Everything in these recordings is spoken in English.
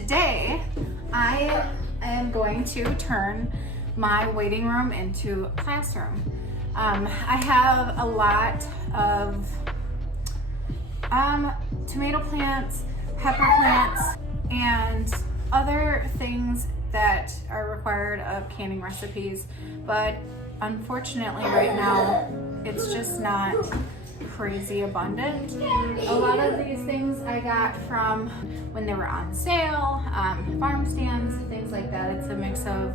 today I am going to turn my waiting room into a classroom. I have a lot of tomato plants, pepper plants, and other things that are required of canning recipes, but unfortunately right now it's just not crazy abundant. A lot of these things I got from when they were on sale, farm stands, things like that. It's a mix of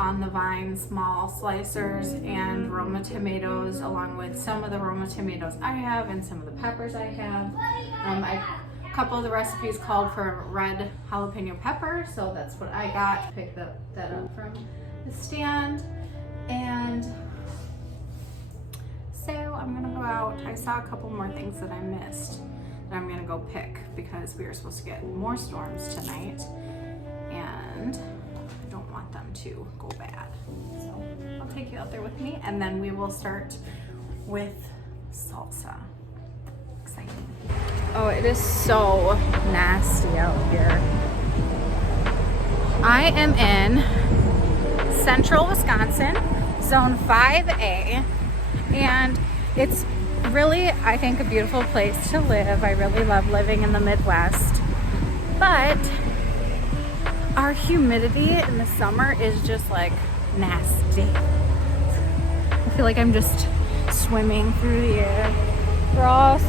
on the vine small slicers and Roma tomatoes, along with some of the Roma tomatoes I have and some of the peppers I have. A couple of the recipes called for red jalapeno pepper, so that's what I got. Picked that up from the stand. And so I'm gonna go out. I saw a couple more things that I missed that I'm gonna go pick because we are supposed to get more storms tonight and I don't want them to go bad. So I'll take you out there with me and then we will start with salsa. Exciting. Oh, it is so nasty out here. I am in central Wisconsin, zone 5A. And it's really, I think, a beautiful place to live. I really love living in the Midwest. But our humidity in the summer is just like nasty. I feel like I'm just swimming through the air. Gross.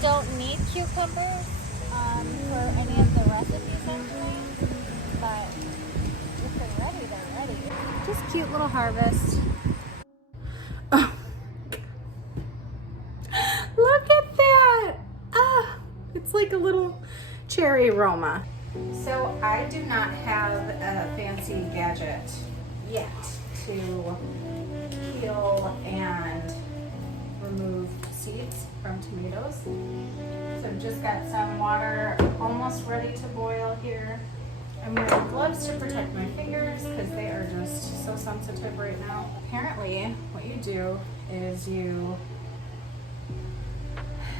Don't need cucumbers for any of the recipes I'm doing, but if they're ready, they're ready. Just cute little harvest. Oh. Look at that! Ah, it's like a little cherry Roma. So I do not have a fancy gadget yet to peel and remove seeds from tomatoes. So I've just got some water almost ready to boil here. I'm wearing gloves to protect my fingers because they are just so sensitive right now. Apparently what you do is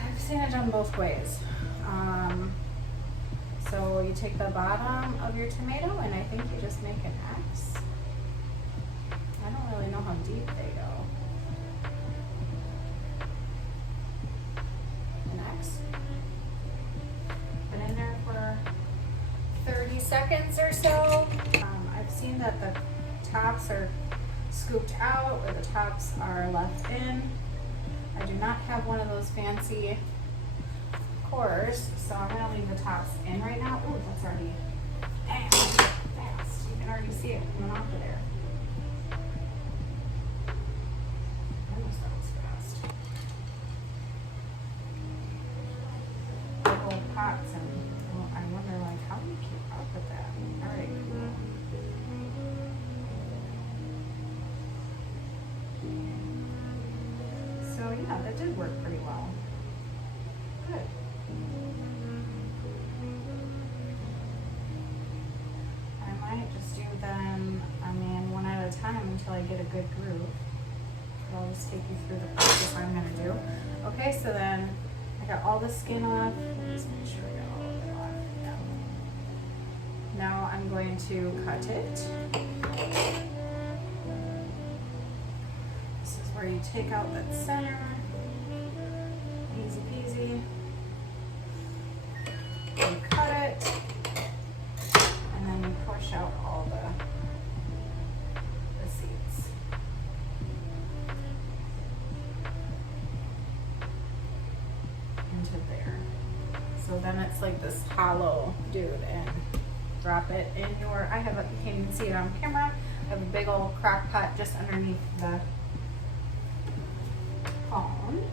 I've seen it done both ways. So you take the bottom of your tomato and I think you just make an X. I don't really know how deep they go. Been in there for 30 seconds or so. I've seen that the tops are scooped out or the tops are left in. I do not have one of those fancy cores, so I'm gonna leave the tops in right now. Ooh, that's already fast. You can already see it coming off of there. Almost that was fast. Pots and well, I wonder like how do you keep up with that? All right, cool. So yeah, that did work pretty well. Good. I might just do them, one at a time until I get a good groove. I'll just take you through the process I'm gonna do. Okay, so then I got all the skin off. Just make sure I got all of it off. Yeah. Now I'm going to cut it. This is where you take out that center. Easy peasy. You cut it. And then you push out all the seeds. Into there. So then it's like this hollow dude and drop it in your, you can't even see it on camera. I have a big old crock pot just underneath the phone.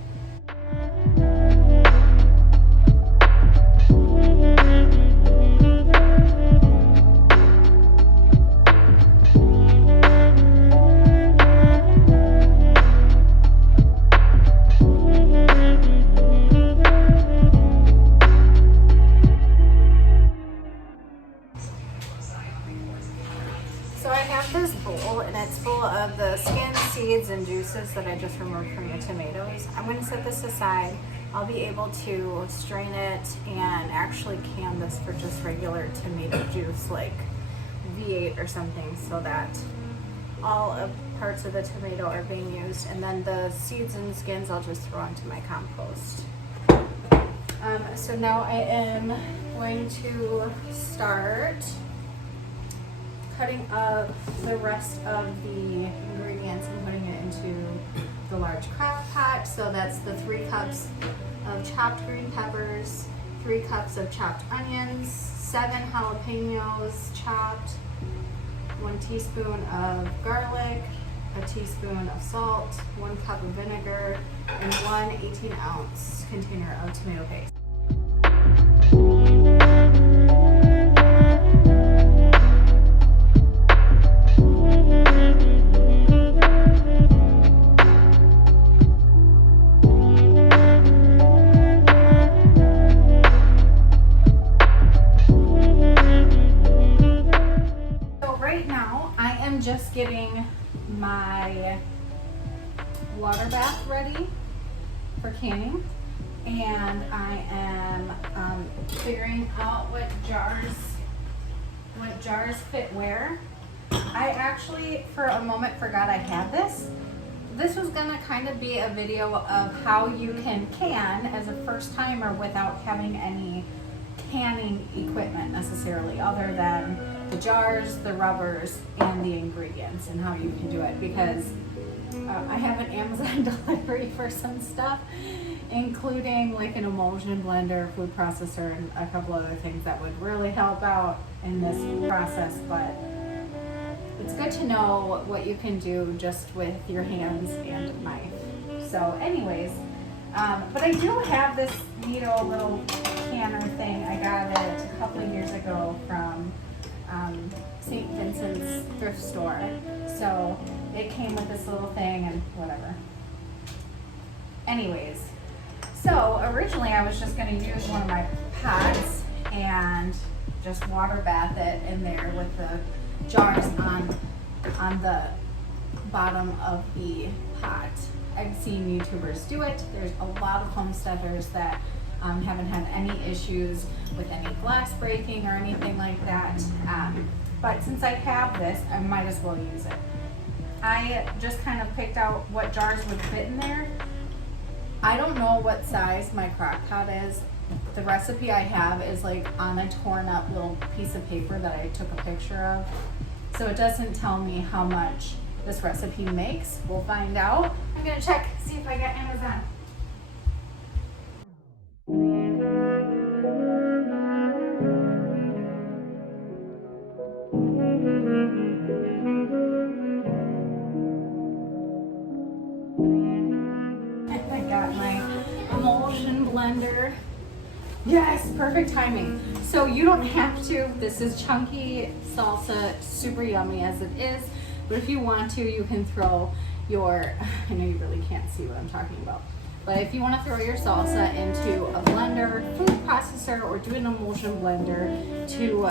seeds and juices that I just removed from the tomatoes. I'm going to set this aside. I'll be able to strain it and actually can this for just regular tomato juice, like V8 or something, so that all of parts of the tomato are being used. And then the seeds and skins I'll just throw into my compost. So now I am going to start cutting up the rest of the ingredients and putting it into the large crock pot. So that's the 3 cups of chopped green peppers, 3 cups of chopped onions, 7 jalapeños chopped, 1 teaspoon of garlic, a teaspoon of salt, 1 cup of vinegar, and 1 18-ounce container of tomato paste. Just getting my water bath ready for canning, and I am figuring out what jars fit where. I actually for a moment forgot I had this. This was gonna kind of be a video of how you can can as a first timer without having any canning equipment necessarily, other than the jars, the rubbers, and the ingredients, and how you can do it, because I have an Amazon delivery for some stuff, including like an emulsion blender, food processor, and a couple other things that would really help out in this process. But it's good to know what you can do just with your hands and a knife. So anyways, but I do have this neato little canner thing. I got it a couple of years ago from St. Vincent's thrift store. So it came with this little thing and whatever. Anyways, so originally I was just going to use one of my pots and just water bath it in there with the jars on the bottom of the pot. I've seen YouTubers do it. There's a lot of homesteaders that haven't had any issues with any glass breaking or anything like that. But since I have this, I might as well use it. I just kind of picked out what jars would fit in there. I don't know what size my crock pot is. The recipe I have is like on a torn up little piece of paper that I took a picture of. So it doesn't tell me how much this recipe makes. We'll find out. I'm gonna check, see if I got Amazon. I got my emulsion blender. Yes, perfect timing. So you don't have to. This is chunky salsa, super yummy as it is. But if you want to, you can throw your, I know you really can't see what I'm talking about, but if you want to throw your salsa into a blender, food processor, or do an emulsion blender to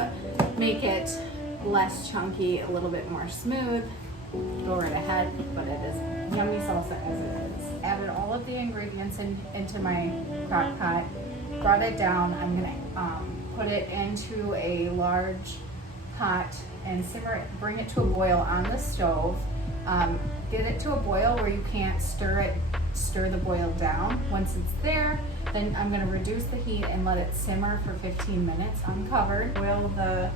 make it less chunky, a little bit more smooth, go right ahead. But it is yummy salsa as it is. Added all of the ingredients into my crock pot, brought it down. I'm gonna put it into a large pot and simmer it, bring it to a boil on the stove. Get it to a boil where you can't stir the boil down. Once it's there, then I'm gonna reduce the heat and let it simmer for 15 minutes uncovered. Boil the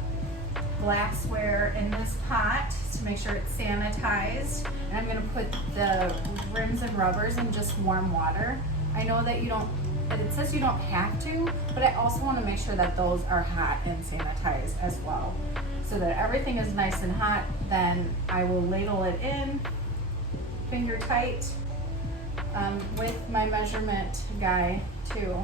glassware in this pot to make sure it's sanitized. And I'm gonna put the rims and rubbers in just warm water. I know that it says you don't have to, but I also wanna make sure that those are hot and sanitized as well, so that everything is nice and hot. Then I will ladle it in, finger tight, with my measurement guy too.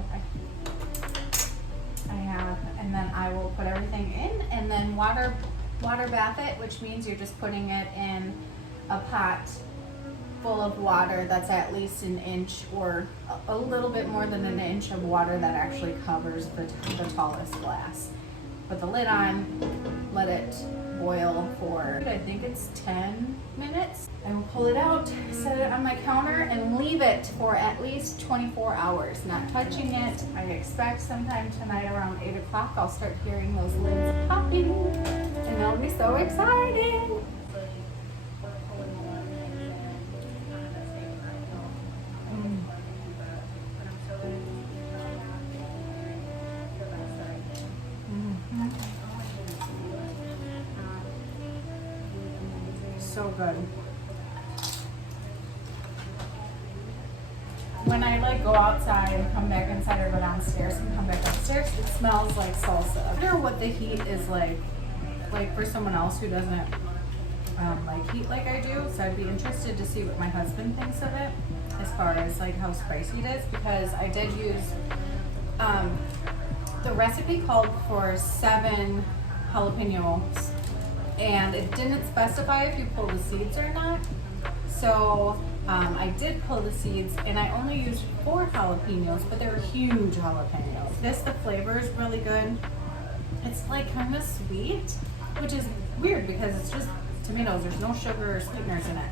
I have, and then I will put everything in and then water bath it, which means you're just putting it in a pot full of water that's at least an inch or a little bit more than an inch of water that actually covers the tallest glass. Put the lid on, let it boil for, I think it's 10 minutes. I will pull it out, set it on my counter, and leave it for at least 24 hours, not touching it. I expect sometime tonight around 8 o'clock, I'll start hearing those lids popping, and that'll be so exciting. So good. When I like go outside and come back inside or go downstairs and come back upstairs, it smells like salsa. I wonder what the heat is like for someone else who doesn't like heat like I do. So I'd be interested to see what my husband thinks of it as far as like how spicy it is, because I did use the recipe called for 7 jalapeños. And it didn't specify if you pull the seeds or not. So I did pull the seeds, and I only used 4 jalapenos, but they were huge jalapenos. The flavor is really good. It's like kind of sweet, which is weird because it's just tomatoes. There's no sugar or sweeteners in it.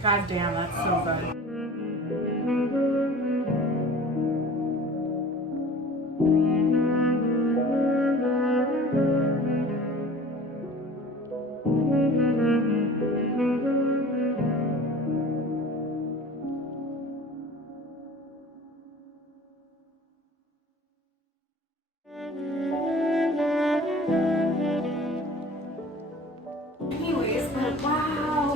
God damn, that's so good. Anyways, but wow,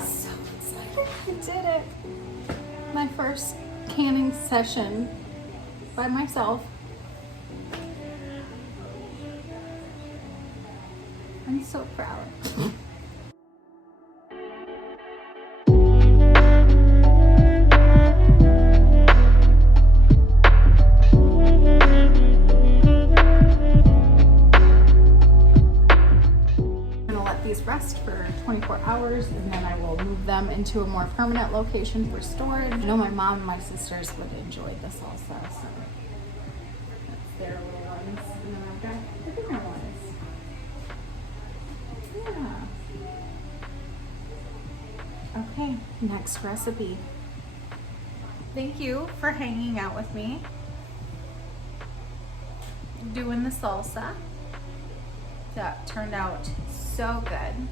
so excited I did it. My first canning session by myself. I'm so proud. Rest for 24 hours, and then I will move them into a more permanent location for storage. I know my mom and my sisters would enjoy the salsa, so that's their little ones. And then I've got the bigger ones. Yeah. Okay, next recipe. Thank you for hanging out with me, doing the salsa. That turned out so good.